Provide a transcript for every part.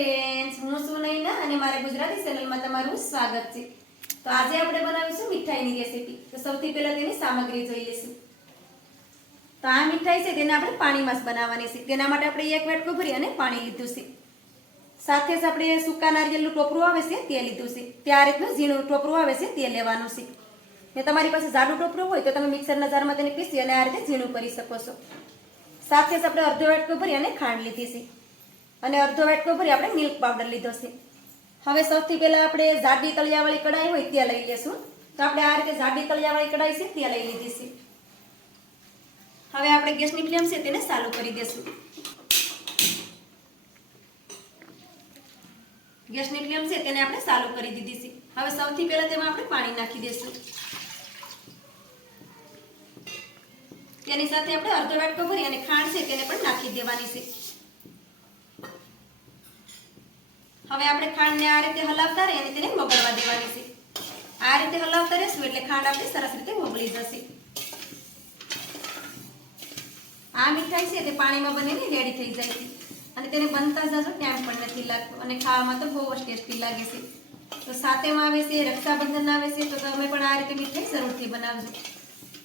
Friends, હું સુનૈના અને મારા ગુજરાતી ચેનલમાં તમારું સ્વાગત છે। તો આજે આપણે બનાવીશું મીઠાઈની રેસીપી। તો સૌથી પહેલા તેની સામગ્રી જોઈ લઈશું। તો આ મીઠાઈ છે તેને આપણે પાણીમાં જ બનાવવાની છે। તેના માટે આપણે એક વાટકો ભરી અને પાણી લીધું છે। સાથે જ આપણે સૂકા નારિયેળનું ટોપરું આવે છે તે લીધું છે। તે આ રીતનું ઝીણું ટોપરું આવે છે તે લેવાનું છે। ને તમારી પાસે જાડું ટોપરું હોય તો તમે મિક્સરના જારમાં તેને પીસી અને આ રીતે ઝીણું કરી શકો છો। સાથે જ આપણે અડધો વાટકો ભરી અને ખાંડ લીધી છે અને અડધો વાટકો ભરી આપણે મિલ્ક પાવડર લીધો છે। હવે સૌથી પહેલા આપણે જાડી તળિયાવાળી કઢાઈ હોય તે લઈ લેશું। તો આપણે આ રીતે જાડી તળિયાવાળી કઢાઈ છે તે લઈ લીધી છે। હવે આપણે ગેસની ફ્લેમ છે તેને ચાલુ કરી દેશું। ગેસની ફ્લેમ છે તેને આપણે ચાલુ કરી દીધી છે। હવે સૌથી પહેલા તેમાં આપણે પાણી નાખી દેશું। તેની સાથે આપણે અડધો વાટકો ભરી અને ખાંડ છે તેને પણ નાખી દેવાની છે। હવે આપણે ખાંડને આ રીતે હલાવતા રહી અને તેને ઓગળવા દેવાની છે। આ રીતે હલાવતા રહેશું એટલે ખાંડ આપણી સરસ રીતે ઓગળી જશે। આ મીઠાઈ છે તે પાણીમાં બનીને રેડી થઈ જાય છે અને તેને બનતા જાજો ટાઈમ પણ નથી લાગતો અને ખાવામાં તો બહુ જ ટેસ્ટી લાગે છે। તો સાતેમાં આવે છે, રક્ષાબંધન આવે છે, તો તમે પણ આ રીતે મીઠાઈ જરૂરથી બનાવજો।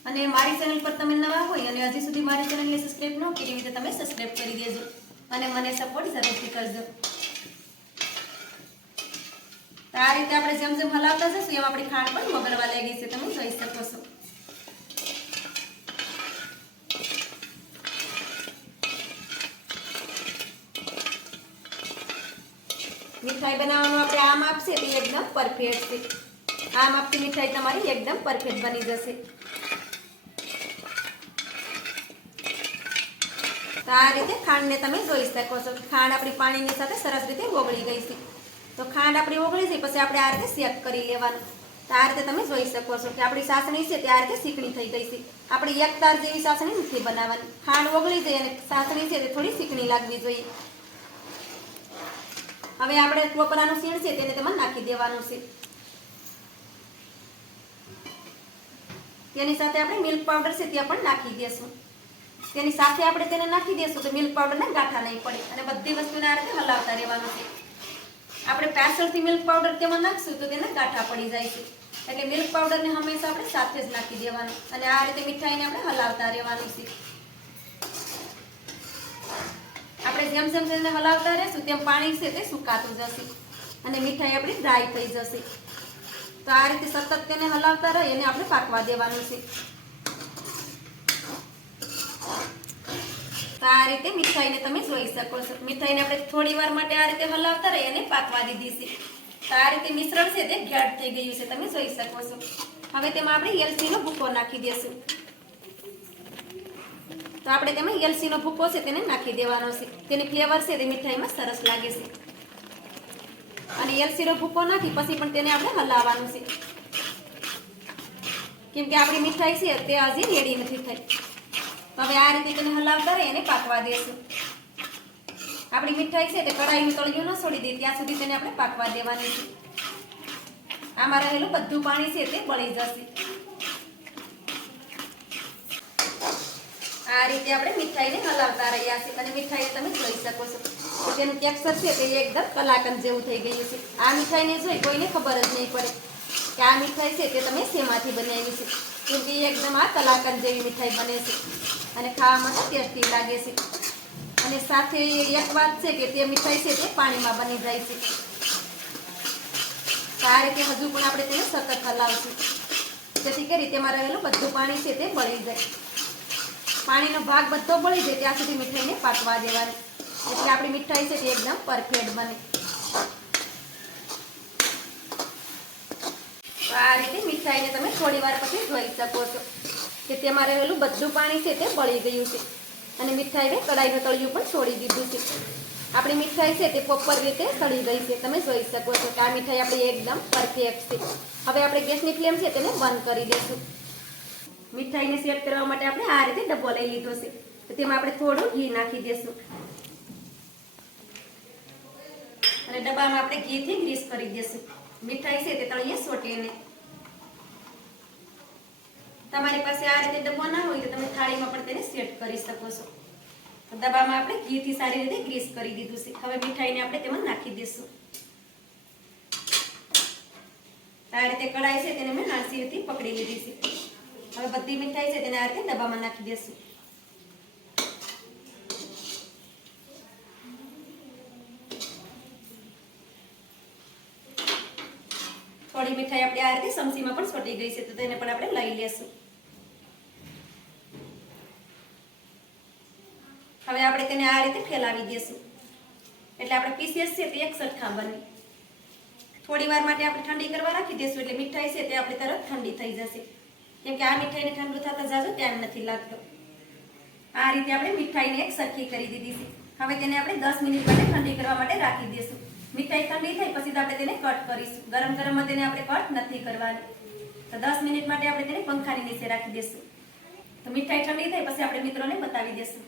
અને મારી ચેનલ પર તમે નવા હોય અને હજી સુધી મારી ચેનલને સબસ્ક્રાઇબ ન કરી હોય તો તમે સબસ્ક્રાઇબ કરી દેજો અને મને સપોર્ટ જરૂરથી કરજો। તો આ રીતે આપણે જેમ જેમ હલાવતા જશું એમ આપણી ખાંડ પણ ઓગળવા લાગી છે, તમે જોઈ શકો છો। મીઠાઈ બનાવવાનું આપણે આ માપ છે તે એકદમ પરફેક્ટ છે। આ માપથી મીઠાઈ તમારી એકદમ પરફેક્ટ બની જશે। તો આ રીતે ખાંડને તમે જોઈ શકો છો કે ખાંડ આપણી પાણીની સાથે સરસ રીતે ઓગળી ગઈ છે। તો ખાંડ આપણી ઓગળી છે પછી આપણે આ રીતે શેક કરી લેવાનું। તો આ રીતે તમે જોઈ શકો છો કે આપણી સાસણી છે તે આ રીતે ચીકણી થઈ ગઈ છે। આપણે એક તાર જેવી સાસણી નથી બનાવવાની। ખાંડ ઓગળી જાય અને સાસણી છે તે થોડી ચીકણી લાગવી જોઈએ। હવે આપણે ટોપરાનું શીણ છે તેને તેમાં નાખી દેવાનું છે। તેની સાથે આપણે મિલ્ક પાવડર છે તે પણ નાખી દેશું। તેની સાથે આપણે તેને નાખી દેશું તો મિલ્ક પાવડરને ગાંઠા નહીં પડે અને બધી વસ્તુને આ રીતે હલાવતા રહેવાનું છે। આપણે પાછળથી મિલ્ક પાવડર તેમાં નાખશું તો તેને ગાંઠા પડી જાય છે, એટલે મિલ્ક પાવડરને હંમેશા આપણે સાથે જ નાખી દેવાનું અને આ રીતે મીઠાઈને આપણે હલાવતા રહેવાનું છે। આપણે જેમ જેમ તેને હલાવતા રહેશું તેમ પાણી છે તે સુકાતું જશે અને મીઠાઈ આપણી ડ્રાય થઈ જશે। તો આ રીતે સતત તેને હલાવતા રહી અને આપણે પાકવા દેવાનું છે। તો આ રીતે મીઠાઈને તમે જોઈ શકો છો। મીઠાઈને આપણે થોડી વાર માટે આ રીતે હલાવતા રહી અને પાકવા દીધી છે। તો આ રીતે મિશ્રણ છે તે ગાઢ થઈ ગયું છે, તમે જોઈ શકો છો। હવે તેમાં આપણે એલચીનો ભૂકો નાખી દેશું। તો આપણે તેમાં એલચીનો ભૂકો છે તેને નાખી દેવાનો છે। તેની ફ્લેવર છે તે મીઠાઈમાં સરસ લાગે છે અને એલચીનો ભૂકો નાખી પછી પણ તેને આપણે હલાવવાનું છે, કેમ કે આપણી મીઠાઈ છે તે હજી રેડી નથી થઈ। હવે આ રીતે તેને હલાવતા રહી અને પાકવા દેશું। આપણી મીઠાઈ છે તે કઢાઈનું તળિયું ન છોડી દે ત્યાં સુધી તેને આપણે પાકવા દેવાની છે। આમાં રહેલું બધું પાણી છે તે બળી જશે। આ રીતે આપણે મીઠાઈને હલાવતા રહ્યા છીએ અને મીઠાઈને તમે જોઈ શકો છો કે તેનું ટેક્સચર છે તે એકદમ કલાકંદ જેવું થઈ ગયું છે। આ મીઠાઈને જોઈ કોઈને ખબર જ નહીં પડે કે આ મીઠાઈ છે તે તમે શેમાંથી બનાવી છે, કેમ કે એકદમ આ કલાકંદ જેવી મીઠાઈ બને છે અને ખાવામાં તો ટેસ્ટી લાગે છે। અને સાથે એક વાત છે કે તે મીઠાઈ છે તે પાણીમાં બની જાય છે। તો આ રીતે હજુ પણ આપણે તેને સતત હલાવશું જેથી કરી તેમાં રહેલું બધું પાણી છે તે બળી જાય। પાણીનો ભાગ બધો બળી જાય ત્યાં સુધી મીઠાઈને પાકવા દેવાની, એટલે આપણી મીઠાઈ છે તે એકદમ પરફેક્ટ બને। તો આ રીતે મીઠાઈને તમે થોડી વાર પછી જોઈ શકો છો કે તેમાં રહેલું બધું પાણી છે તે બળી ગયું છે અને મીઠાઈને કઢાઈનું તળિયું પણ છોડી દીધું છે। આપણી મીઠાઈ છે તે પ્રોપર રીતે તળી ગઈ છે, તમે જોઈ શકો છો કે આ મીઠાઈ આપણી એકદમ પરફેક્ટ છે। હવે આપણે ગેસની ફ્લેમ છે તેને બંધ કરી દઈશું। મીઠાઈને સેટ કરવા માટે આપણે આ રીતે ડબ્બો લઈ લીધો છે, તો તેમાં આપણે થોડું ઘી નાખી દેશું અને ડબ્બામાં આપણે ઘીથી ગ્રીસ કરી દેશું। મીઠાઈ છે તે તળિયે સોટે નહીં। તમારી પાસે આ રીતે ડબ્બો ના હોય તો તમે થાળીમાં પણ તેને સેટ કરી શકો છો। તો દબામાં આપણે ઘીથી સારી રીતે ગ્રીસ કરી દીધું છે. હવે મીઠાઈને આપણે તેમાં નાખી દઈશું. આ રીતે કઢાઈ છે તેને મેં નાળસીથી પકડી લીધી છે. હવે બધી મીઠાઈ છે તેને આ રીતે ડબ્બામાં નાખી દઈશું. થોડી મીઠાઈ આપણે આ રીતે સમસીમાં પણ છોટી ગઈ છે તો તેને પણ આપણે લઈ લેશું. હવે આપણે તેને આ રીતે ફેલાવી દઈશું એટલે આપણે પીસીએસ છે તે એક સરખા બને. થોડી વાર માટે આપણે ઠંડી કરવા રાખી દઈશું એટલે મીઠાઈ છે તે આપણી તરત ઠંડી થઈ જશે. કેમ કે આ મીઠાઈને ઠંડુ થતા જાજો ટાઈમ નથી લાગતો. આ રીતે આપણે મીઠાઈને એક સરખી કરી દીધી છે. હવે તેને આપણે 10 મિનિટ માટે ઠંડી કરવા માટે રાખી દઈશું. મીઠાઈ ઠંડી થાય પછી આપણે તેને કટ કરીશું. ગરમ ગરમમાં તેને આપણે કટ નથી કરવાની. તો 10 મિનિટ માટે આપણે તેને પંખાની નીચે રાખી દઈશું. તો મીઠાઈ ઠંડી થાય પછી આપણે મિત્રોને બતાવી દઈશું.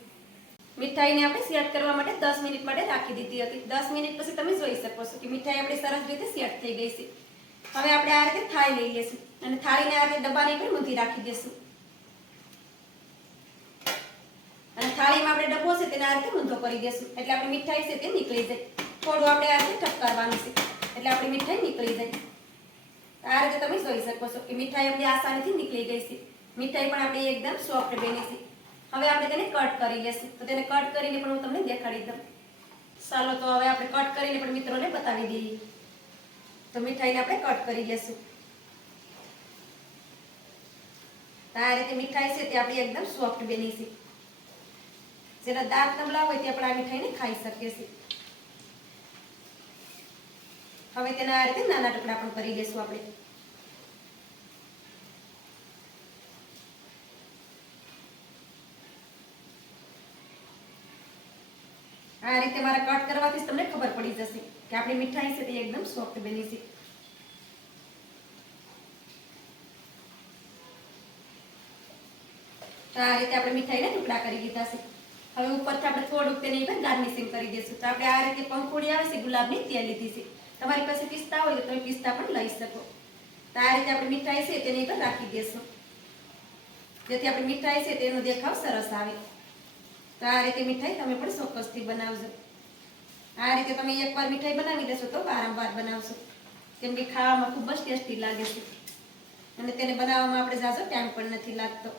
મીઠાઈને આપણે સેટ કરવા માટે 10 મિનિટ માટે રાખી દીધી હતી. 10 મિનિટ પછી તમે જોઈ શકો છો કે મીઠાઈ આપણી સરસ રીતે સેટ થઈ ગઈ છે. હવે આપણે આ રીતે થાળી લઈ લઈશું અને થાળીને આ રીતે ડબ્બાની ઉપર મૂકી રાખી દઈશું. અને થાળીમાં આપણે ડબ્બો છે તેને આ રીતે ઊંધો કરી દઈશું એટલે આપણી મીઠાઈ છે તે નીકળી જાય. થોડું આપણે આ રીતે ઠપકારવાનું છે એટલે આપણી મીઠાઈ નીકળી જાય. આ રીતે તમે જોઈ શકો છો કે મીઠાઈ આપણી આસાનીથી નીકળી ગઈ છે. મીઠાઈ પણ આપણી એકદમ સોફ્ટ બની છે. હવે આપણે તેને કટ કરી લેશું. તો તેને કટ કરીને પણ હું તમને દેખાડી દઉં. ચાલો તો હવે આપણે કટ કરીને પણ મિત્રોને બતાવી દઈએ. તો મીઠાઈને આપણે કટ કરી લેશું. આ રીતે મીઠાઈ છે તે આપણી એકદમ સોફ્ટ બની છે. જેના દાંત નબળા હોય તે આપણે આ મીઠાઈને ખાઈ શકીએ છીએ. હવે તેના આ રીતે નાના ટુકડા પણ કરી લેશું આપણે. આ રીતે મારા કટ કરવાથી તમને ખબર પડી જશે કે આપણી મીઠાઈ છે તે એકદમ સોફ્ટ બની છે. તો આ રીતે આપણે મીઠાઈને ટુકડા કરી દીધા છે. હવે ઉપરથી આપણે થોડુંક તેની ઉપર ગાર્નિશિંગ કરી દઈશું. તો આપણે આ રીતે પંખોડી આવે છે ગુલાબની તે લીધી છે. તમારી પાસે પિસ્તા હોય તો તમે પિસ્તા પણ લઈ શકો. તો આ રીતે આપણે મીઠાઈ છે તેની ઉપર રાખી દઈશું જેથી આપણી મીઠાઈ છે તેનો દેખાવ સરસ આવે. તો આ રીતે મીઠાઈ તમે પણ ચોક્કસથી બનાવજો. આ રીતે તમે એકવાર મીઠાઈ બનાવી લેશો તો વારંવાર બનાવશો કેમ કે ખાવામાં ખૂબ જ ટેસ્ટી લાગે છે અને તેને બનાવવામાં આપણે ઝાઝો ટાઈમ પણ નથી લાગતો.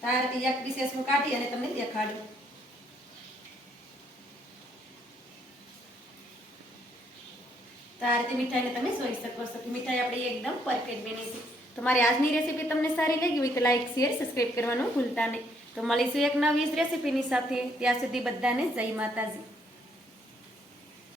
તો આ રીતે એક પીસેસ હું કાઢી અને તમને દેખાડું. તો આ રીતે મીઠાઈને તમે જોઈ શકો છો કે મીઠાઈ આપણી એકદમ પરફેક્ટ બની છે. તો મારી આજની રેસીપી તમને સારી લાગી હોય તો લાઈક શેર સબસ્ક્રાઈબ કરવાનું ભૂલતા નહીં. તો મળીશું એક નવી રેસીપીની સાથે. ત્યાં સુધી બધાને જય માતાજી.